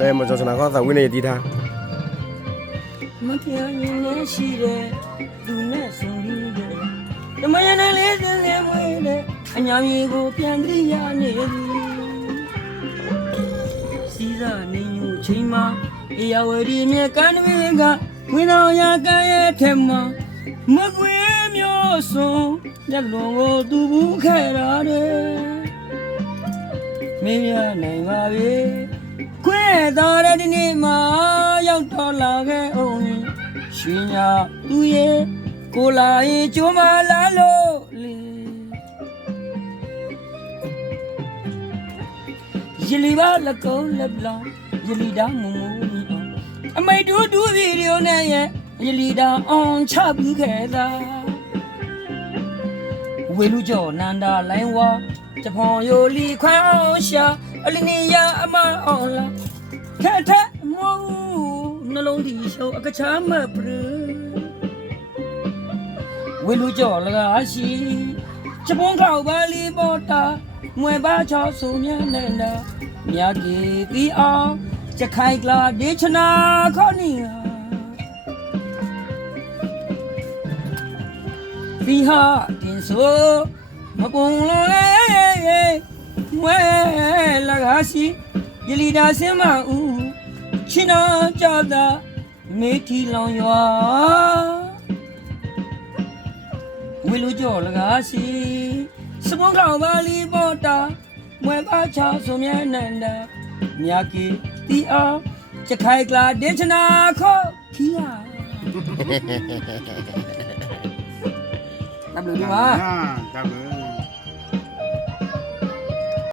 လဲမကျော်စနာခေါ်သာဝင်းနေတီးထား မတရားရင်လည်းရှိတယ်လူနဲ့ဆုံးပြီးတယ်ဓမ္မရနဲ့လေးစင်စင်မွေးတယ်အညာမြေကိုပြန်ကြည့်ရနေသည်စီးစားနေညူချိန်မှာအေယဝတီမြေကမ်းတွင်ကဝင်းတော်ရကဲရဲ့ထက်မှာမကွေးမျိုးစုံလက်လုံးကိုသူဘူးခဲ့ရတယ်မင်းရနိုင်ပါပြီခွဲတော်တဲ့ဒီနေ့မှာရောက်တော်လာခဲ့အောင်ရွှေညာသူရဲ့ကိုလာရင်ကျိုးမလာလို့လေရလီပါလကုံးလက်ပလောင်ရလီတာမုံမူမီအောင်အမိတ်တူတူဗီဒီယိုနဲ့ရဲ့ရလီတာအောင်ချပြီးခဲ့တာဝေလူကျော်နန္ဒာလိုင်းဝါဂျပန်ယိုလီခွန်းအောင်ရှာအလီနီယာအမအောင်လာခက်ထက်မောနှလုံးဒီရှုံအကချာမပရဝေလူကျော်လကားရှိဂျပန်ခေါပါလီပေါ်တာမွေပါချောဆူမြနဲ့နာမြာကြီးတီအောင်ကြခိုင်ကလာဒေချနာခေါနီဖီဟာတင်ဆိုမကုံလုံးမွဲလကားရှိယလီဒါစင်မဦးချင်းနာကြတာမေထီလောင်ရွာဝီလူကျော်လကားရှိစပွန်ခေါပါလီပေါ်တာမွဲပါချောင်းစုံမြနန္ဒမြာကီတီအောင်ကြခိုင်ကလာဒေချနာခေါခီယာတဘလူဒီမှာ တဘ